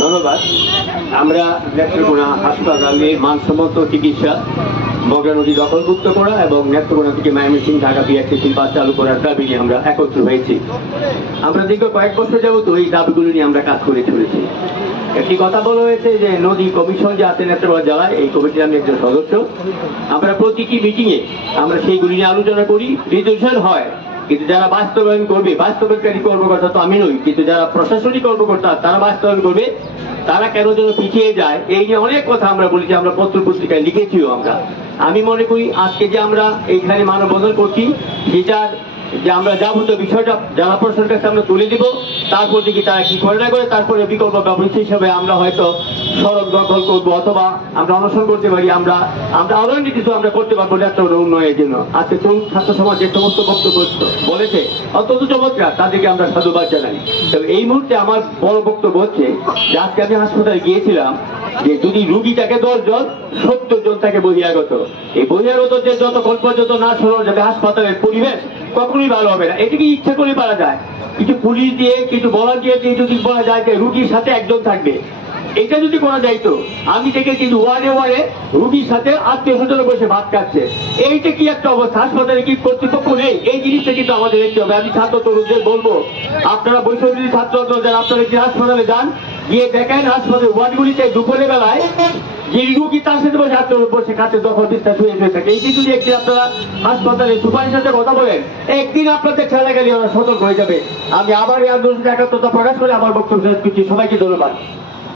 ধন্যবাদ। আমরা নেত্রকোনা হাসপাতালে মানসম্মত চিকিৎসা, মগরা নদী দখলমুক্ত করা এবং নেত্রকোনা থেকে ময়মনসিংহ ঢাকা বিআরটিসি বাস চালু করার দাবি নিয়ে আমরা একত্র হয়েছি। আমরা দীর্ঘ কয়েক বছর যাবত এই দাবিগুলো নিয়ে আমরা কাজ করে চলেছি। একটি কথা বলা হয়েছে যে নদী কমিশন যে আছে নেত্রকোনা জেলায়, এই কমিটির আমি একজন সদস্য। আমরা প্রতিটি মিটিংয়ে আমরা সেইগুলি নিয়ে আলোচনা করি, রিজলিউশন হয়, কিন্তু যারা বাস্তবায়ন করবে, বাস্তবায়নকারী কর্মকর্তা তো আমি নই, কিন্তু যারা প্রশাসনিক কর্মকর্তা তারা বাস্তবায়ন করবে, তারা কেন যেন পিছিয়ে যায়, এই নিয়ে অনেক কথা আমরা বলেছি, আমরা পত্র পত্রিকায় লিখেছিও। আমি মনে করি আজকে যে আমরা এইখানে মানববন্ধন করছি, সেটার যে আমরা যাবতীয় বিষয়টা জেলা প্রশাসনের কাছে আমরা তুলে দিব, তারপর দেখি তারা কি করে না করে, তারপরে বিকল্প ব্যবস্থা হিসেবে আমরা হয়তো সড়ক দখল করবো অথবা আমরা অনশন করতে পারি। আমরা অনেক কিছু আমরা করতে পারবো নেত্রকোনা উন্নয়নের জন্য। আজকে তরুণ ছাত্র সমাজ যে সমস্ত বক্তব্য বলেছে অত্যন্ত চমৎকার, তাদেরকে আমরা সাধুবাদ জানাই। তবে এই মুহূর্তে আমার বড় বক্তব্য হচ্ছে যে আজকে আমি হাসপাতালে গিয়েছিলাম, যে যদি রুগী থাকে 10 জন, 70 জন থাকে বহিরাগত। এই বহিরাগত যে যতক্ষণ পর্যন্ত না সরানো যাবে, হাসপাতালের পরিবেশ কখনোই ভালো হবে না। এটাকে ইচ্ছা করে পারা যায়, কিছু পুলিশ দিয়ে, কিছু ভলান্টিয়ার দিয়ে যদি বলা যায় যে রুগীর সাথে একজন থাকবে, এটা যদি করা যাইতো। আমি দেখেছি ওয়ার্ডে ওয়ার্ডে রুগীর সাথে আত্মীয় স্বজন বসে ভাত খাচ্ছে। এইটা কি একটা অবস্থা? হাসপাতালে কি কর্তৃপক্ষ নেই? এই জিনিসটা কিন্তু আমাদের দেখতে হবে। আমি ছাত্র তরুণদের বলবো, আপনারা বৈষম্য ছাত্র যারা, আপনারা কি হাসপাতালে যান, গিয়ে দেখেন হাসপাতালের ওয়ার্ডগুলিতে দুপুরের বেলায় যে রুগী তার সাথে বসে বসে খাচ্ছে, দখল বিস্তার হয়ে থাকে। এই কিন্তু একদিন আপনারা হাসপাতালে সুপারের সাথে কথা বলেন, একদিন আপনাদের ঠেলা গেলে ওরা সতর্ক হয়ে যাবে। আমি আবার এই আন্দোলনের একাত্মতা প্রকাশ করে আমার বক্তব্য শেষ করছি। সবাইকে ধন্যবাদ।